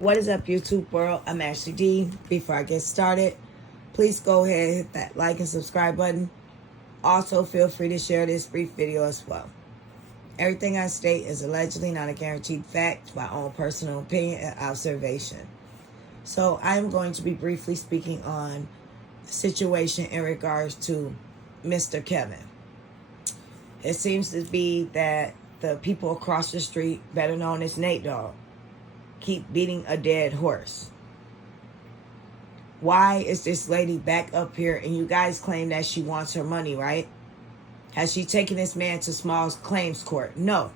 What is up, YouTube world? I'm Ashley D. Before I get started, please go ahead and hit that like and subscribe button. Also, feel free to share this brief video as well. Everything I state is allegedly not a guaranteed fact, my own personal opinion and observation. So I'm going to be briefly speaking on the situation in regards to Mr. Kevin. It seems to be that the people across the street, better known as Nate Dogg, keep beating a dead horse. Why is this lady back up here and you guys claim that she wants her money, right? Has she taken this man to small claims court? No.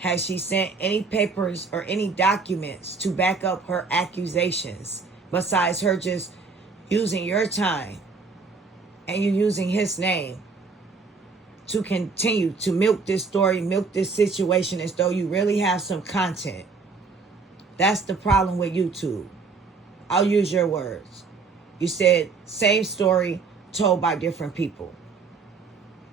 Has she sent any papers or any documents to back up her accusations besides her just using your time and you using his name to continue to milk this story, milk this situation as though you really have some content? That's the problem with YouTube. I'll use your words. You said same story told by different people.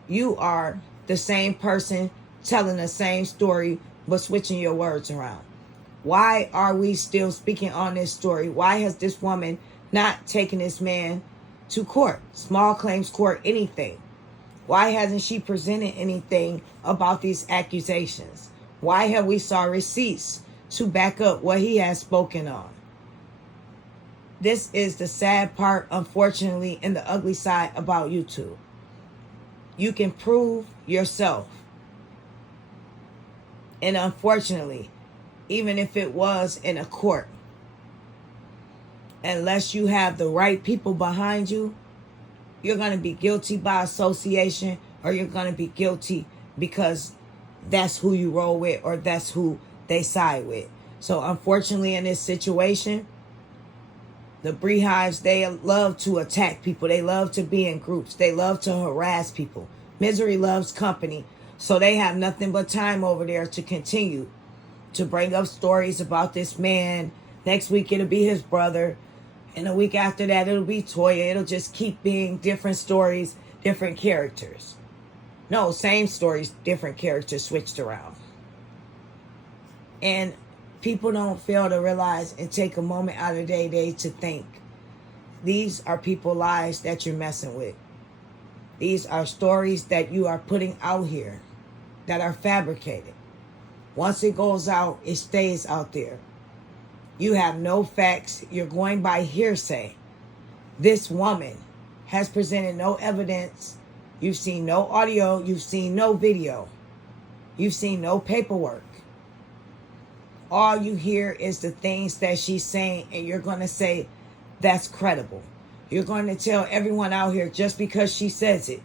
You are the same person telling the same story but switching your words around. Why are we still speaking on this story? Why has this woman not taken this man to court, small claims court, anything? Why hasn't she presented anything about these accusations? Why have we saw receipts to back up what he has spoken on? This is the sad part, unfortunately, and the ugly side about YouTube. You can prove yourself. And unfortunately, even if it was in a court, unless you have the right people behind you, you're going to be guilty by association, or you're going to be guilty because that's who you roll with or that's who they side with. So unfortunately, in this situation, the beehives, they love to attack people. They love to be in groups. They love to harass people. Misery loves company. So they have nothing but time over there to continue to bring up stories about this man. Next week, it'll be his brother. And a week after that, it'll be Toya. It'll just keep being different stories, different characters. No, same stories, different characters switched around. And people don't fail to realize and take a moment out of their day to think. These are people's lives that you're messing with. These are stories that you are putting out here that are fabricated. Once it goes out, it stays out there. You have no facts. You're going by hearsay. This woman has presented no evidence. You've seen no audio. You've seen no video. You've seen no paperwork. All you hear is the things that she's saying, and you're going to say that's credible. You're going to tell everyone out here just because she says it,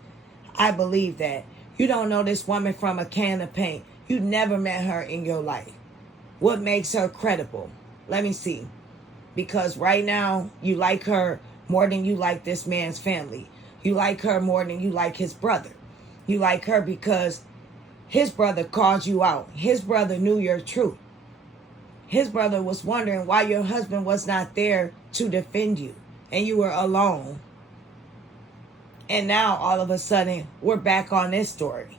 I believe that. You don't know this woman from a can of paint. You never met her in your life. What makes her credible? Let me see. Because right now, you like her more than you like this man's family. You like her more than you like his brother. You like her because his brother called you out. His brother knew your truth. His brother was wondering why your husband was not there to defend you, and you were alone. And now, all of a sudden, we're back on this story.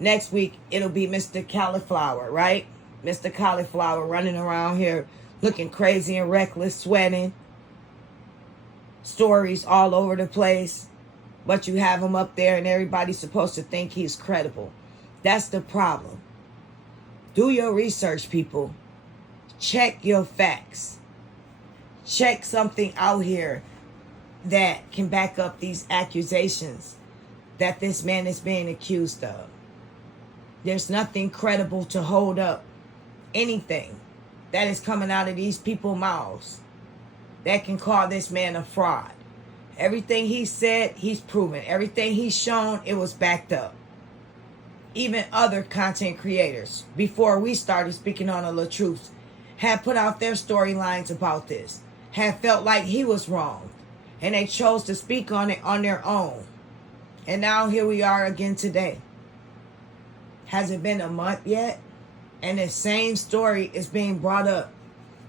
Next week, it'll be Mr. Cauliflower, right? Mr. Cauliflower running around here looking crazy and reckless, sweating. Stories all over the place. But you have him up there and everybody's supposed to think he's credible. That's the problem. Do your research, people. Check your facts. Check something out here that can back up these accusations that this man is being accused of. There's nothing credible to hold up anything that is coming out of these people's mouths that can call this man a fraud. Everything he said, he's proven. Everything he's shown, it was backed up. Even other content creators, before we started speaking on the truth, had put out their storylines about this, had felt like he was wrong, and they chose to speak on it on their own. And now here we are again today. Has it been a month yet? And the same story is being brought up,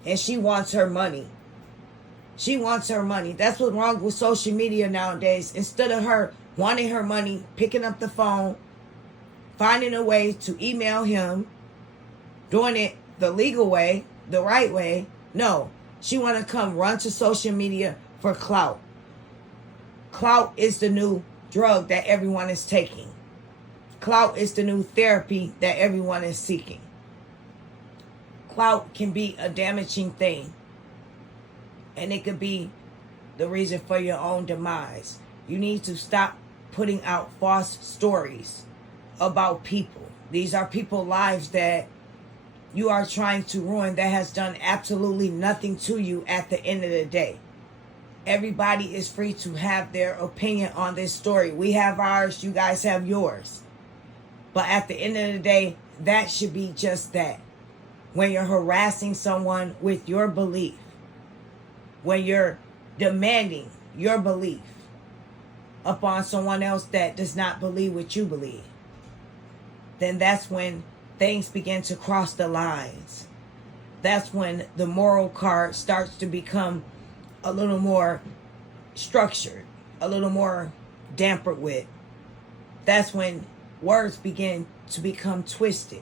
and she wants her money. She wants her money. That's what's wrong with social media nowadays. Instead of her wanting her money, picking up the phone, finding a way to email him, doing it the legal way, the right way. No, she want to come run to social media for clout. Clout is the new drug that everyone is taking. Clout is the new therapy that everyone is seeking. Clout can be a damaging thing. And it could be the reason for your own demise. You need to stop putting out false stories about people. These are people's lives that you are trying to ruin that has done absolutely nothing to you at the end of the day. Everybody is free to have their opinion on this story. We have ours, you guys have yours. But at the end of the day, that should be just that. When you're harassing someone with your belief, when you're demanding your belief upon someone else that does not believe what you believe, then that's when things begin to cross the lines. That's when the moral card starts to become a little more structured, a little more dampered with. That's when words begin to become twisted.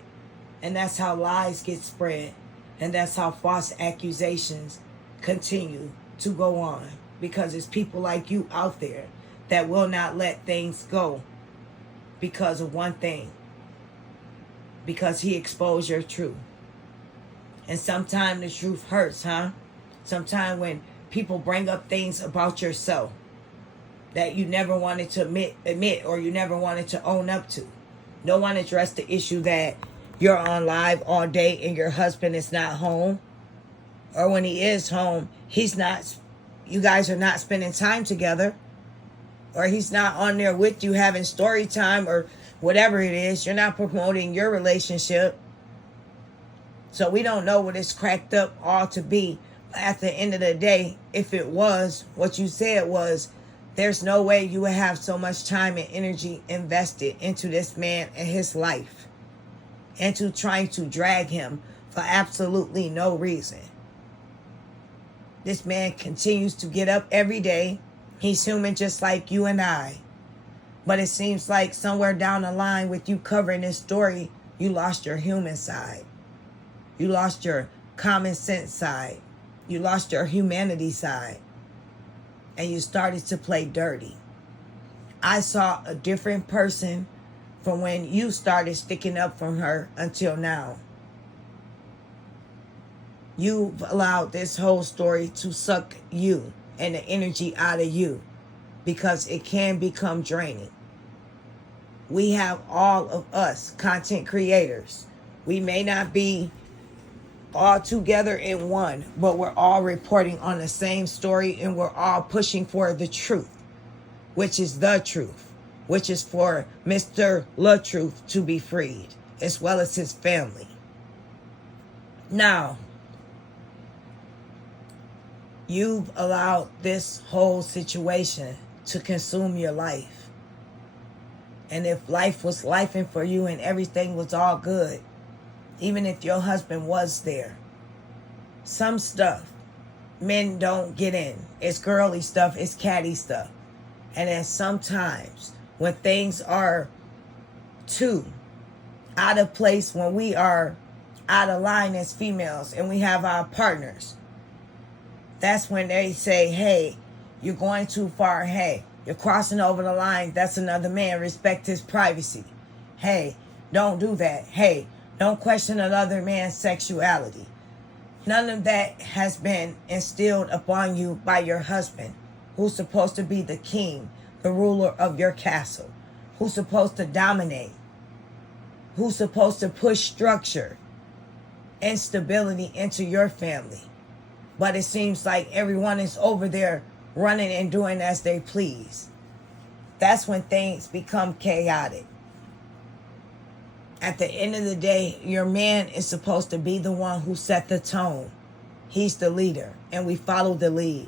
And that's how lies get spread. And that's how false accusations continue to go on. Because it's people like you out there that will not let things go because of one thing. Because he exposed your truth. And sometimes the truth hurts, huh? Sometimes when people bring up things about yourself that you never wanted to admit or you never wanted to own up to. No one addressed the issue that you're on live all day and your husband is not home. Or when he is home, you guys are not spending time together. Or he's not on there with you having story time or whatever it is. You're not promoting your relationship. So we don't know what it's cracked up all to be. At the end of the day, if it was what you said was, there's no way you would have so much time and energy invested into this man and his life. Into trying to drag him for absolutely no reason. This man continues to get up every day. He's human just like you and I. But it seems like somewhere down the line with you covering this story, you lost your human side. You lost your common sense side. You lost your humanity side. And you started to play dirty. I saw a different person from when you started sticking up for her until now. You've allowed this whole story to suck you and the energy out of you because it can become draining. We have all of us content creators. We may not be all together in one, but we're all reporting on the same story and we're all pushing for the truth, which is the truth, which is for Mr. La Truth to be freed, as well as his family. Now, you've allowed this whole situation to consume your life. And if life was lifing for you and everything was all good, even if your husband was there, some stuff men don't get in. It's girly stuff, it's catty stuff. And then sometimes when things are too out of place, when we are out of line as females and we have our partners, that's when they say, hey, you're going too far. Hey, you're crossing over the line. That's another man. Respect his privacy. Hey, don't do that. Hey, don't question another man's sexuality. None of that has been instilled upon you by your husband, who's supposed to be the king, the ruler of your castle, who's supposed to dominate, who's supposed to push structure and stability into your family. But it seems like everyone is over there running and doing as they please. That's when things become chaotic. At the end of the day, your man is supposed to be the one who set the tone. He's the leader, and we follow the lead.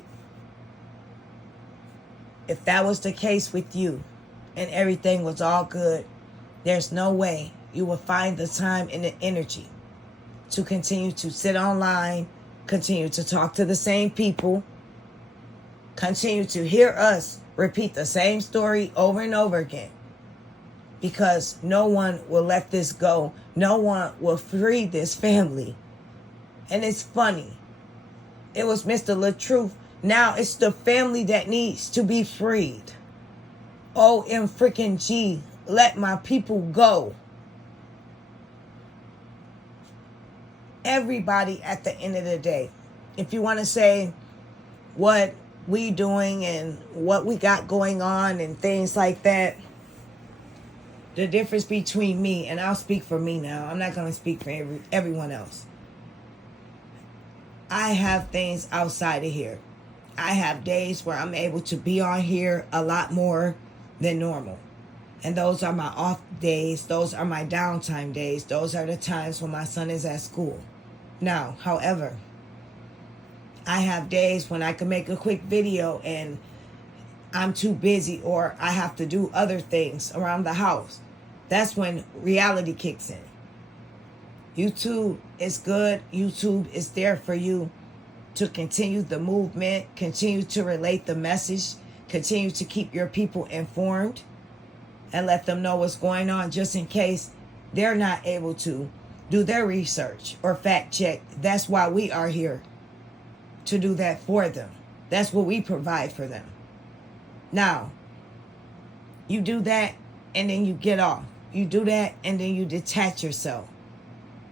If that was the case with you, and everything was all good, there's no way you will find the time and the energy to continue to sit online, continue to talk to the same people, continue to hear us repeat the same story over and over again. Because no one will let this go. No one will free this family And it's funny. It was Mr. LaTruth. Now it's the family that needs to be freed. OM freaking G. Let my people go. Everybody at the end of the day. If you want to say what we doing and what we got going on and things like that, the difference between me, and I'll speak for me now. I'm not going to speak for everyone else. I have things outside of here. I have days where I'm able to be on here a lot more than normal. And those are my off days. Those are my downtime days. Those are the times when my son is at school. Now, however, I have days when I can make a quick video and I'm too busy or I have to do other things around the house. That's when reality kicks in. YouTube is good. YouTube is there for you to continue the movement, continue to relate the message, continue to keep your people informed and let them know what's going on just in case they're not able to do their research or fact check. That's why we are here, to do that for them. That's what we provide for them. Now, you do that and then you get off. You do that and then you detach yourself.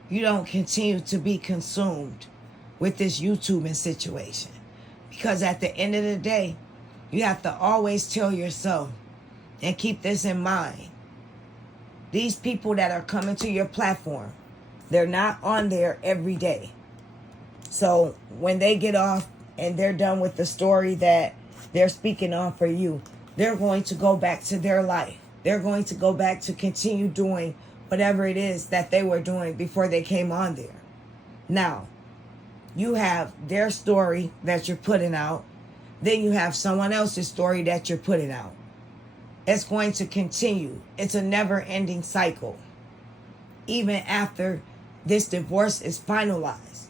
You don't continue to be consumed with this YouTubing situation. Because at the end of the day, you have to always tell yourself and keep this in mind. These people that are coming to your platform, they're not on there every day. So when they get off and they're done with the story that they're speaking on for you, they're going to go back to their life. They're going to go back to continue doing whatever it is that they were doing before they came on there. Now, you have their story that you're putting out. Then you have someone else's story that you're putting out. It's going to continue. It's a never-ending cycle. Even after this divorce is finalized,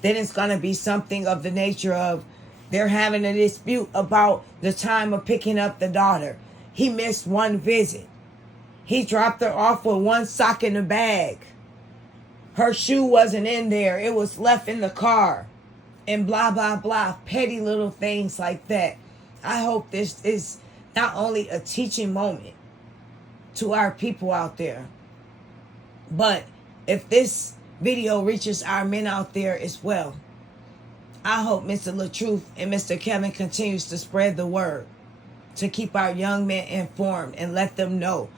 then it's going to be something of the nature of they're having a dispute about the time of picking up the daughter. He missed one visit. He dropped her off with one sock in the bag. Her shoe wasn't in there. It was left in the car. And blah, blah, blah. Petty little things like that. I hope this is not only a teaching moment to our people out there, but if this video reaches our men out there as well, I hope Mr. LaTruth and Mr. Kevin continues to spread the word to keep our young men informed and let them know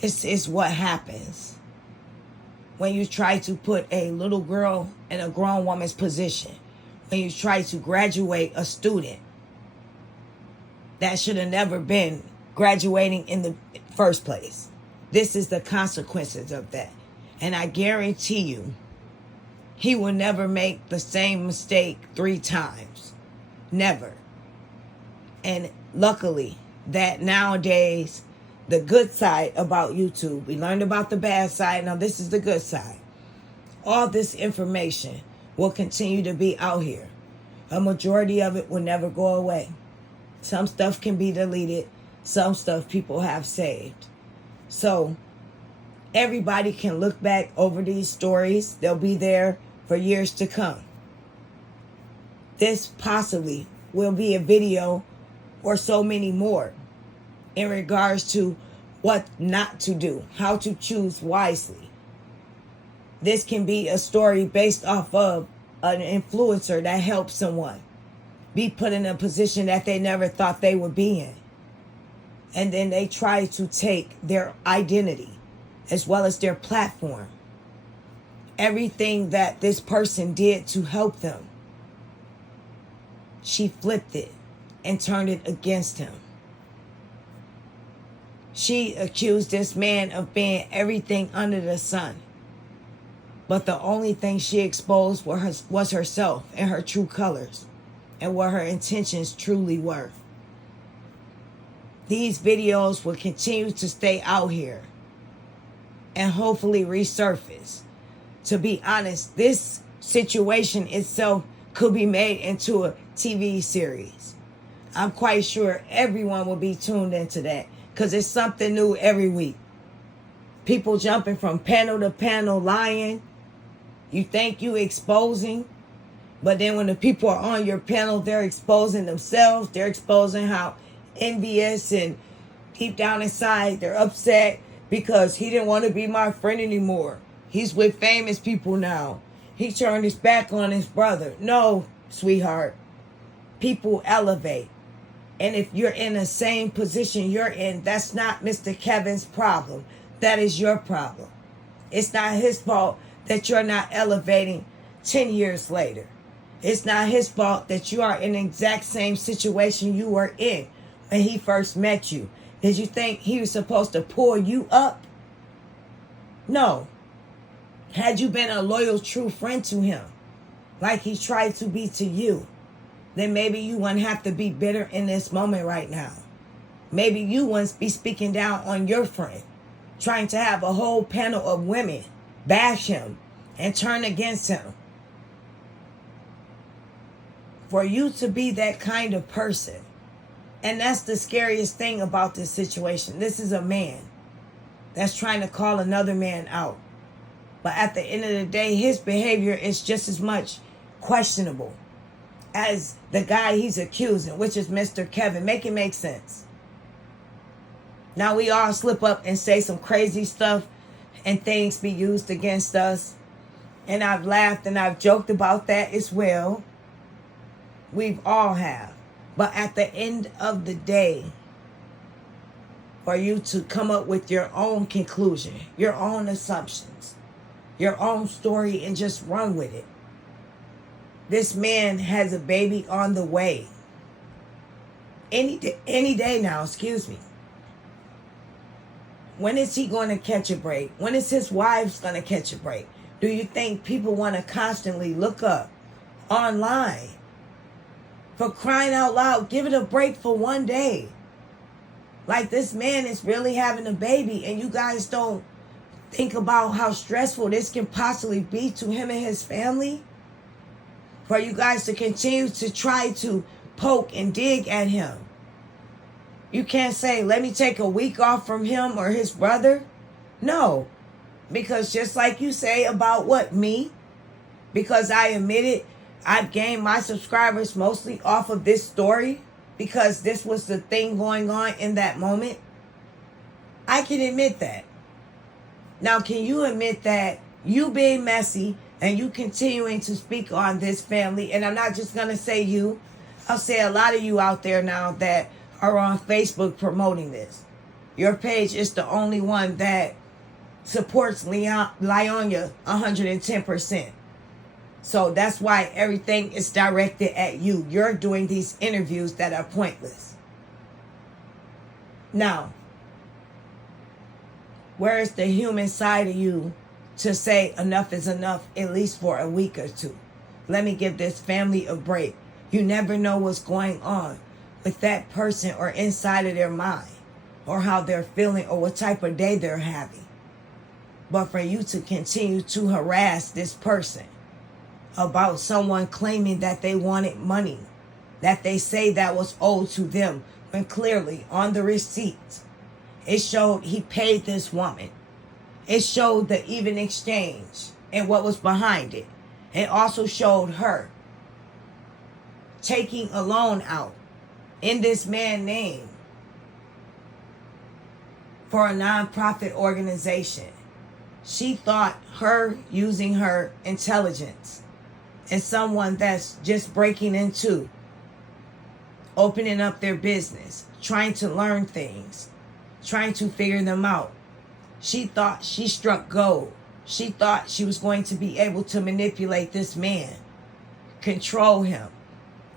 this is what happens when you try to put a little girl in a grown woman's position, when you try to graduate a student that should have never been graduating in the first place. This is the consequences of that. And I guarantee you, he will never make the same mistake 3 times. Never. And luckily, that nowadays, the good side about YouTube, we learned about the bad side, now this is the good side. All this information will continue to be out here. A majority of it will never go away. Some stuff can be deleted. Some stuff people have saved. So, everybody can look back over these stories. They'll be there for years to come. This possibly will be a video or so many more in regards to what not to do, how to choose wisely. This can be a story based off of an influencer that helps someone be put in a position that they never thought they would be in. And then they try to take their identity as well as their platform, everything that this person did to help them, she flipped it and turned it against him. She accused this man of being everything under the sun. But the only thing she exposed was herself and her true colors and what her intentions truly were. These videos will continue to stay out here and hopefully resurface. To be honest, this situation itself could be made into a TV series. I'm quite sure everyone will be tuned into that because it's something new every week. People jumping from panel to panel lying. You think you exposing, but then when the people are on your panel, they're exposing themselves. They're exposing how envious and deep down inside they're upset because he didn't want to be my friend anymore. He's with famous people now. He turned his back on his brother. No, sweetheart. People elevate. And if you're in the same position you're in, that's not Mr. Kevin's problem. That is your problem. It's not his fault that you're not elevating 10 years later. It's not his fault that you are in the exact same situation you were in when he first met you. Did you think he was supposed to pull you up? No. Had you been a loyal, true friend to him, like he tried to be to you, then maybe you wouldn't have to be bitter in this moment right now. Maybe you wouldn't be speaking down on your friend, trying to have a whole panel of women bash him and turn against him. For you to be that kind of person. And that's the scariest thing about this situation. This is a man that's trying to call another man out. But at the end of the day, his behavior is just as much questionable as the guy he's accusing, which is Mr. Kevin. Make it make sense. Now we all slip up and say some crazy stuff and things be used against us. And I've laughed and I've joked about that as well. We've all have. But at the end of the day, for you to come up with your own conclusion, your own assumptions, your own story, and just run with it. This man has a baby on the way. Any day now, excuse me. When is he going to catch a break? When is his wife's going to catch a break? Do you think people want to constantly look up online? For crying out loud, give it a break for one day. Like this man is really having a baby and you guys don't think about how stressful this can possibly be to him and his family. For you guys to continue to try to poke and dig at him. You can't say, let me take a week off from him or his brother. No. Because just like you say about what, me? Because I admitted I've gained my subscribers mostly off of this story because this was the thing going on in that moment. I can admit that. Now, can you admit that you being messy and you continuing to speak on this family, and I'm not just going to say you, I'll say a lot of you out there now that are on Facebook promoting this. Your page is the only one that supports Lieonya 110%. So that's why everything is directed at you. You're doing these interviews that are pointless. Now, where is the human side of you to say enough is enough, at least for a week or two? Let me give this family a break. You never know what's going on with that person or inside of their mind or how they're feeling or what type of day they're having. But for you to continue to harass this person about someone claiming that they wanted money, that they say that was owed to them, when clearly on the receipt, it showed he paid this woman. It showed the even exchange and what was behind it. It also showed her taking a loan out in this man's name for a nonprofit organization. She thought her using her intelligence and someone that's just breaking into, opening up their business, trying to learn things, trying to figure them out. She thought she struck gold. She thought she was going to be able to manipulate this man, control him,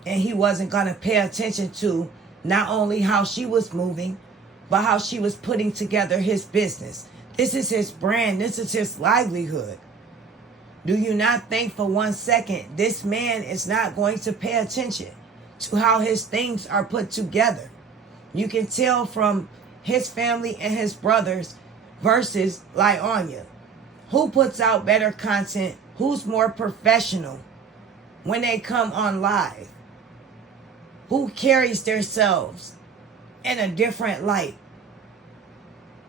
and he wasn't going to pay attention to not only how she was moving, but how she was putting together his business. This is his brand. This is his livelihood. Do you not think for 1 second this man is not going to pay attention to how his things are put together? You can tell from his family and his brothers versus Lieonya. Who puts out better content? Who's more professional when they come on live? Who carries themselves in a different light?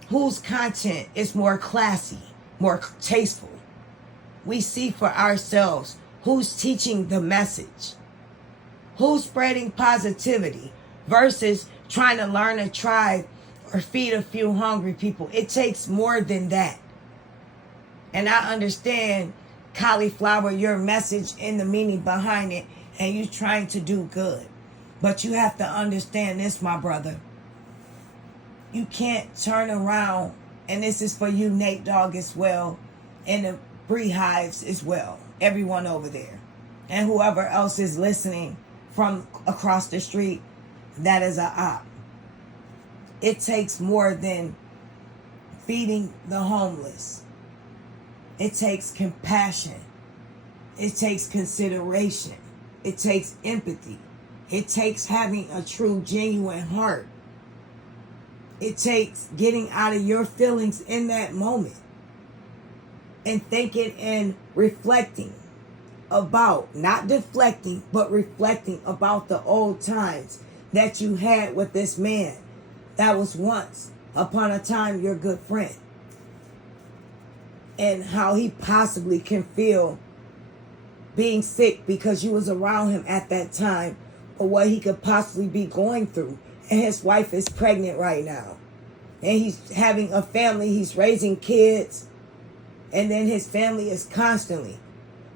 Whose content is more classy, more tasteful? we see for ourselves who's teaching the message, who's spreading positivity versus trying to learn a tribe or feed a few hungry people. It takes more than that. And I understand, cauliflower, your message and the meaning behind it, and you trying to do good. But you have to understand this, my brother. You can't turn around, and this is for you, Nate Dogg, as well, and the Bree Hives as well, everyone over there, and whoever else is listening from across the street that is a op. It takes more than feeding the homeless. It takes compassion. It takes consideration. It takes empathy. It takes having a true, genuine heart. It takes getting out of your feelings in that moment and thinking and reflecting about, not deflecting, but reflecting about the old times that you had with this man that was once upon a time your good friend, and how he possibly can feel being sick because you was around him at that time, or what he could possibly be going through. And his wife is pregnant right now, and he's having a family, he's raising kids, and then his family is constantly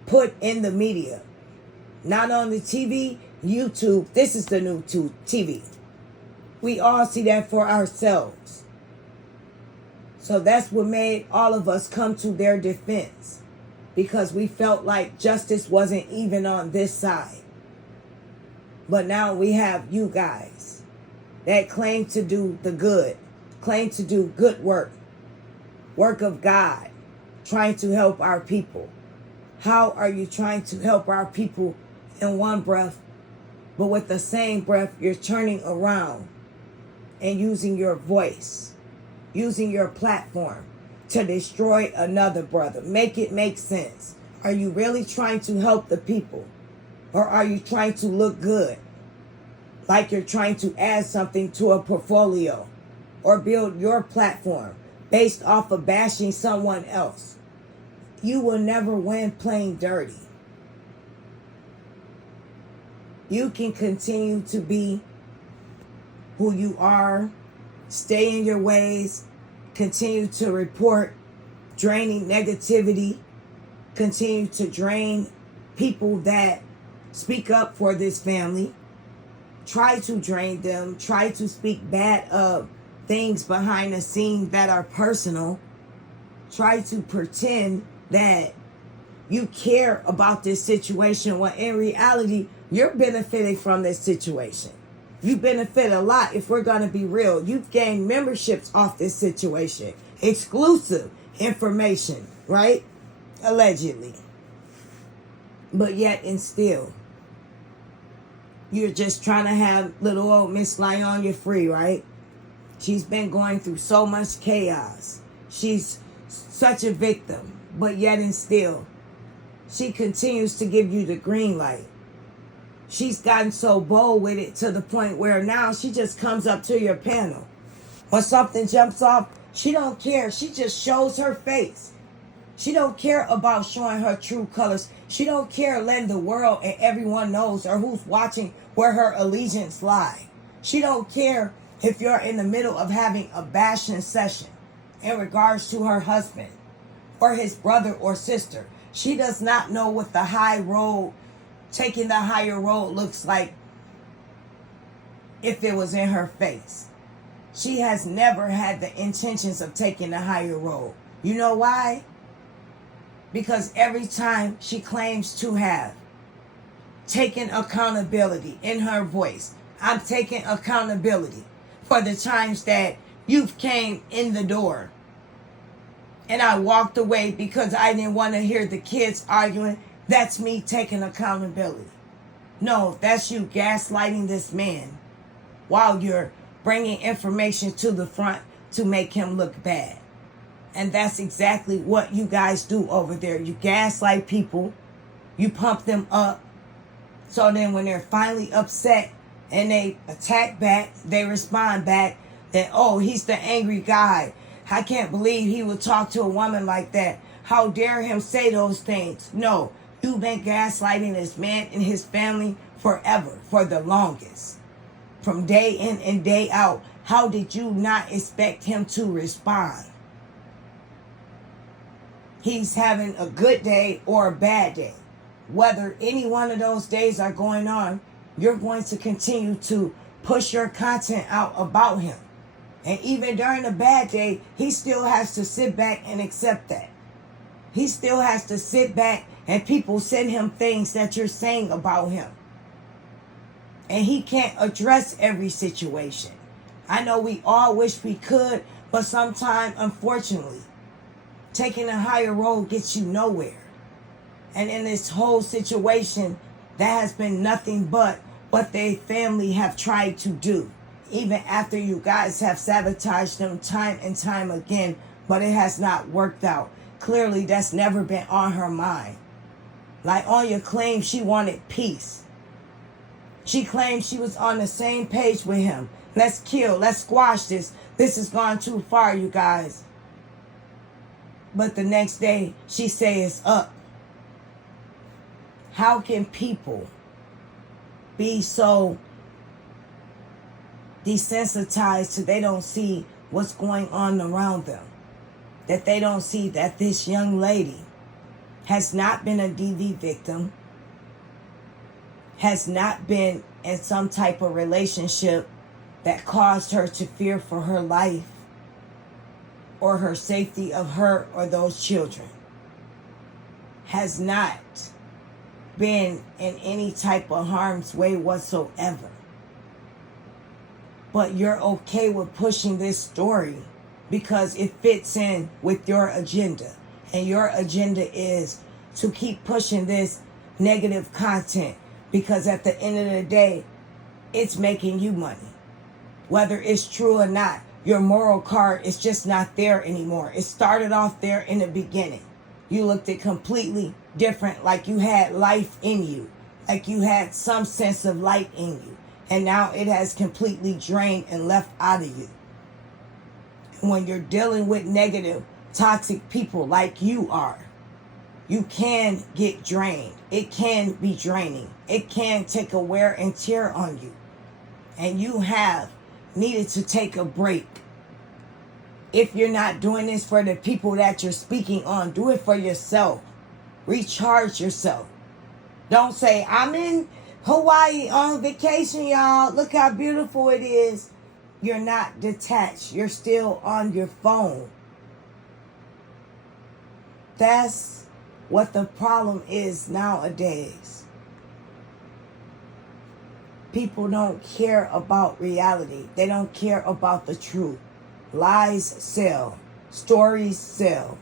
put in the media, not on the TV, YouTube. This is the new TV. We all see that for ourselves. So that's what made all of us come to their defense, because we felt like justice wasn't even on this side. But now we have you guys that claim to do the good, claim to do good work of God, trying to help our people. How are you trying to help our people in one breath, but with the same breath you're turning around and using your voice, using your platform to destroy another brother? Make it make sense. Are you really trying to help the people? Or are you trying to look good? Like you're trying to add something to a portfolio or build your platform based off of bashing someone else. You will never win playing dirty. You can continue to be who you are, stay in your ways, continue to report draining negativity, continue to drain people that speak up for this family, try to drain them, try to speak bad of things behind the scenes that are personal, try to pretend that you care about this situation when in reality you're benefiting from this situation. You benefit a lot. If we're going to be real, you've gained memberships off this situation, exclusive information, right? Allegedly. But yet and still, you're just trying to have little old Miss Lieonya free, right? She's been going through so much chaos. She's such a victim, but yet and still, she continues to give you the green light. She's gotten so bold with it to the point where now she just comes up to your panel. When something jumps off, she don't care. She just shows her face. She don't care about showing her true colors. She don't care letting the world and everyone knows or who's watching where her allegiance lie. She don't care if you're in the middle of having a bashing session in regards to her husband or his brother or sister. She does not know what the high road, taking the higher road looks like if it was in her face. She has never had the intentions of taking the higher road. You know why? Because every time she claims to have taken accountability in her voice, I'm taking accountability for the times that you've came in the door and I walked away because I didn't want to hear the kids arguing. That's me taking accountability. No, that's you gaslighting this man while you're bringing information to the front to make him look bad. And that's exactly what you guys do over there. You gaslight people. You pump them up. So then when they're finally upset and they attack back, they respond back that, oh, he's the angry guy. I can't believe he would talk to a woman like that. How dare him say those things? No, you've been gaslighting this man and his family forever, for the longest. From day in and day out. How did you not expect him to respond? He's having a good day or a bad day. Whether any one of those days are going on, you're going to continue to push your content out about him. And even during a bad day, he still has to sit back and accept that. He still has to sit back and people send him things that you're saying about him. And he can't address every situation. I know we all wish we could, but sometimes, unfortunately, taking a higher road gets you nowhere. And in this whole situation, that has been nothing but what their family have tried to do. Even after you guys have sabotaged them time and time again, but it has not worked out. Clearly, that's never been on her mind. Lieonya claimed she wanted peace. She claimed she was on the same page with him. Let's kill. Let's squash this. This has gone too far, you guys. But the next day, she says it's up. How can people be so desensitized so they don't see what's going on around them? That they don't see that this young lady has not been a DV victim, has not been in some type of relationship that caused her to fear for her life or her safety of her or those children, has not been in any type of harm's way whatsoever. But you're okay with pushing this story because it fits in with your agenda. And your agenda is to keep pushing this negative content because at the end of the day, it's making you money. Whether it's true or not, your moral card is just not there anymore. It started off there in the beginning. You looked at completely different, like you had life in you, like you had some sense of light in you. And now it has completely drained and left out of you. And when you're dealing with negative, toxic people like you are, you can get drained. It can be draining. It can take a wear and tear on you. And you have needed to take a break. If you're not doing this for the people that you're speaking on, do it for yourself. Recharge yourself. Don't say, I'm in Hawaii on vacation, y'all. Look how beautiful it is. You're not detached. You're still on your phone. That's what the problem is nowadays. People don't care about reality. They don't care about the truth. Lies sell. Stories sell.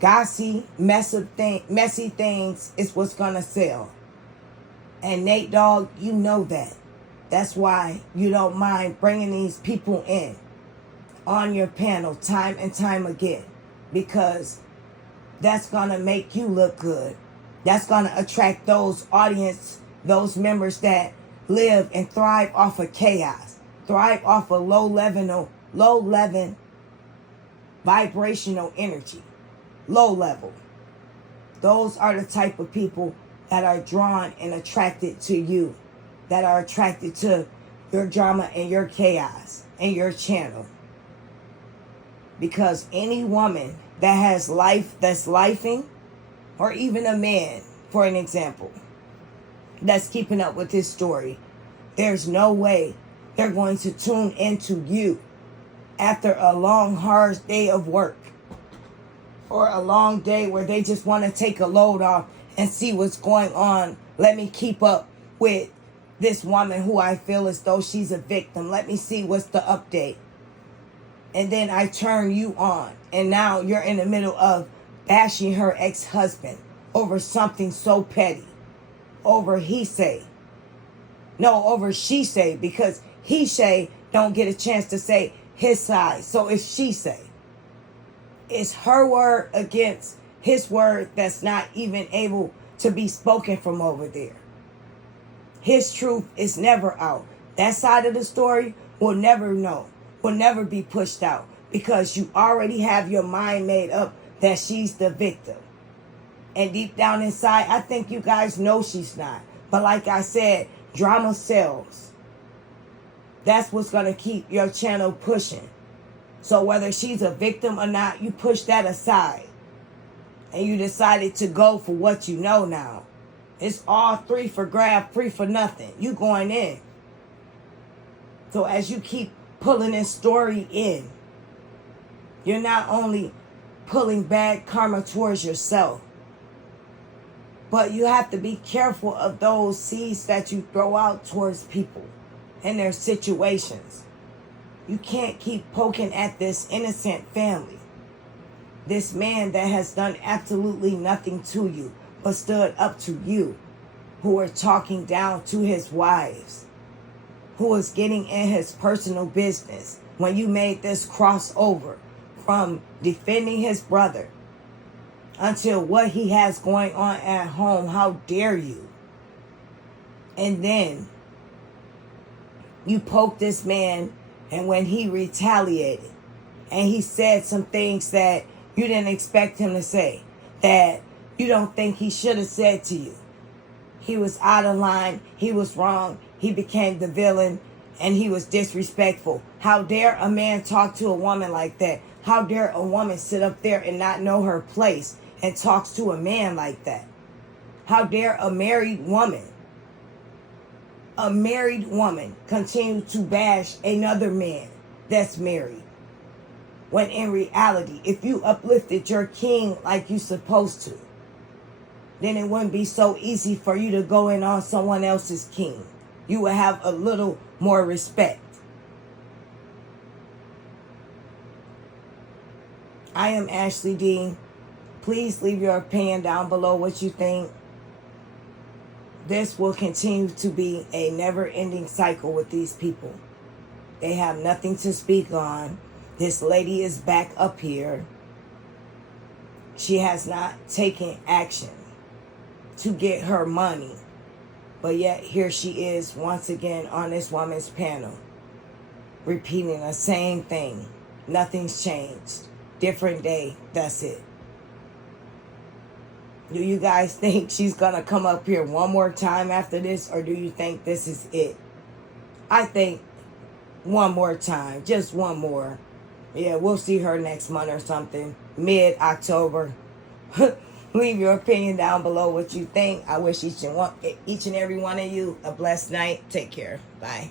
Gossip, messy things is what's going to sell. And Nate Dogg, you know that. That's why you don't mind bringing these people in on your panel time and time again. Because that's going to make you look good. That's going to attract those audience, those members that live and thrive off of chaos. Thrive off of low level vibrational energy. Low level. Those are the type of people that are drawn and attracted to you. That are attracted to your drama and your chaos and your channel. Because any woman that has life that's lifing, or even a man, for an example, that's keeping up with this story, there's no way they're going to tune into you after a long, hard day of work. Or a long day where they just want to take a load off and see what's going on. Let me keep up with this woman who I feel as though she's a victim. Let me see what's the update. And then I turn you on. And now you're in the middle of bashing her ex-husband over something so petty. Over he say. No, over she say. Because he say don't get a chance to say his side. So it's she say. It's her word against his word that's not even able to be spoken from over there. His truth is never out. That side of the story will never know, will never be pushed out because you already have your mind made up that she's the victim. And deep down inside, I think you guys know she's not. But like I said, drama sells. That's what's going to keep your channel pushing. So whether she's a victim or not, you push that aside. And you decided to go for what you know now. It's all three for grab, free for nothing. You going in. So as you keep pulling this story in, you're not only pulling bad karma towards yourself, but you have to be careful of those seeds that you throw out towards people and their situations. You can't keep poking at this innocent family. This man that has done absolutely nothing to you, but stood up to you, who are talking down to his wives, who was getting in his personal business when you made this crossover from defending his brother until what he has going on at home. How dare you? And then you poke this man, and when he retaliated and he said some things that you didn't expect him to say, that you don't think he should have said to you. He was out of line. He was wrong. He became the villain, and he was disrespectful. How dare a man talk to a woman like that? How dare a woman sit up there and not know her place and talks to a man like that? How dare a married woman continue to bash another man that's married? When in reality, if you uplifted your king like you're supposed to, then it wouldn't be so easy for you to go in on someone else's king. You would have a little more respect. I am Ashley Dean. Please leave your opinion down below what you think. This will continue to be a never-ending cycle with these people. They have nothing to speak on. This lady is back up here. She has not taken action to get her money. But yet here she is once again on this woman's panel, repeating the same thing. Nothing's changed. Different day. That's it. Do you guys think she's going to come up here one more time after this? Or do you think this is it? I think one more time. Just one more. Yeah, we'll see her next month or something. Mid-October. Leave your opinion down below what you think. I wish each and every one of you a blessed night. Take care. Bye.